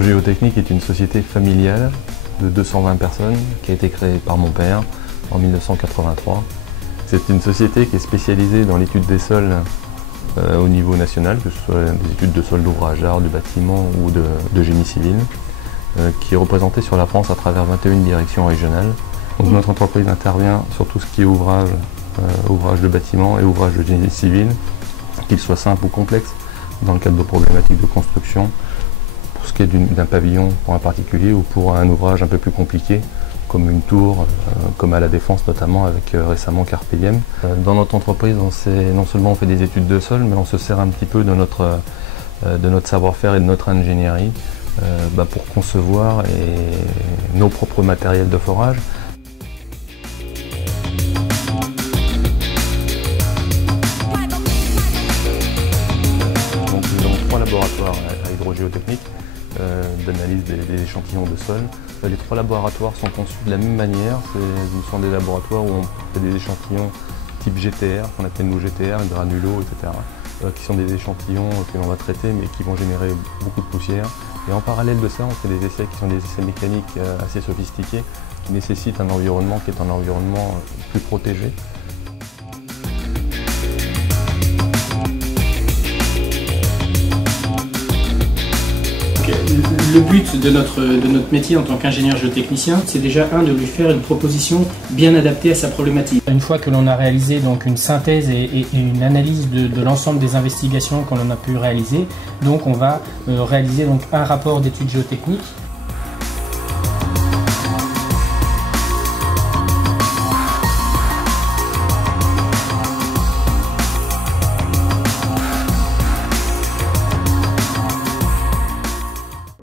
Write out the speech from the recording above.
Hydrogéotechnique est une société familiale de 220 personnes qui a été créée par mon père en 1983. C'est une société qui est spécialisée dans l'étude des sols au niveau national, que ce soit des études de sols d'ouvrage d'art, du bâtiment ou de génie civil, qui est représentée sur la France à travers 21 directions régionales. Donc notre entreprise intervient sur tout ce qui est ouvrage de bâtiment et ouvrage de génie civil, qu'ils soient simples ou complexes, dans le cadre de problématiques de construction, pour ce qui est d'un pavillon pour un particulier ou pour un ouvrage un peu plus compliqué, comme une tour, comme à la Défense notamment avec récemment Carpe Diem. Dans notre entreprise, non seulement on fait des études de sol, mais on se sert un petit peu de notre savoir-faire et de notre ingénierie pour concevoir nos propres matériels de forage. Donc nous avons 3 laboratoires à Hydrogéotechnique d'analyse des échantillons de sol. Les 3 laboratoires sont conçus de la même manière. Ce sont des laboratoires où on fait des échantillons type GTR, qu'on appelle nous GTR, granulos, etc. Qui sont des échantillons que l'on va traiter mais qui vont générer beaucoup de poussière. Et en parallèle de ça, on fait des essais qui sont des essais mécaniques assez sophistiqués, qui nécessitent un environnement qui est un environnement plus protégé. Le but de notre métier en tant qu'ingénieur géotechnicien, c'est déjà de lui faire une proposition bien adaptée à sa problématique. Une fois que l'on a réalisé donc une synthèse et une analyse de l'ensemble des investigations que l'on a pu réaliser, donc on va réaliser donc un rapport d'études géotechniques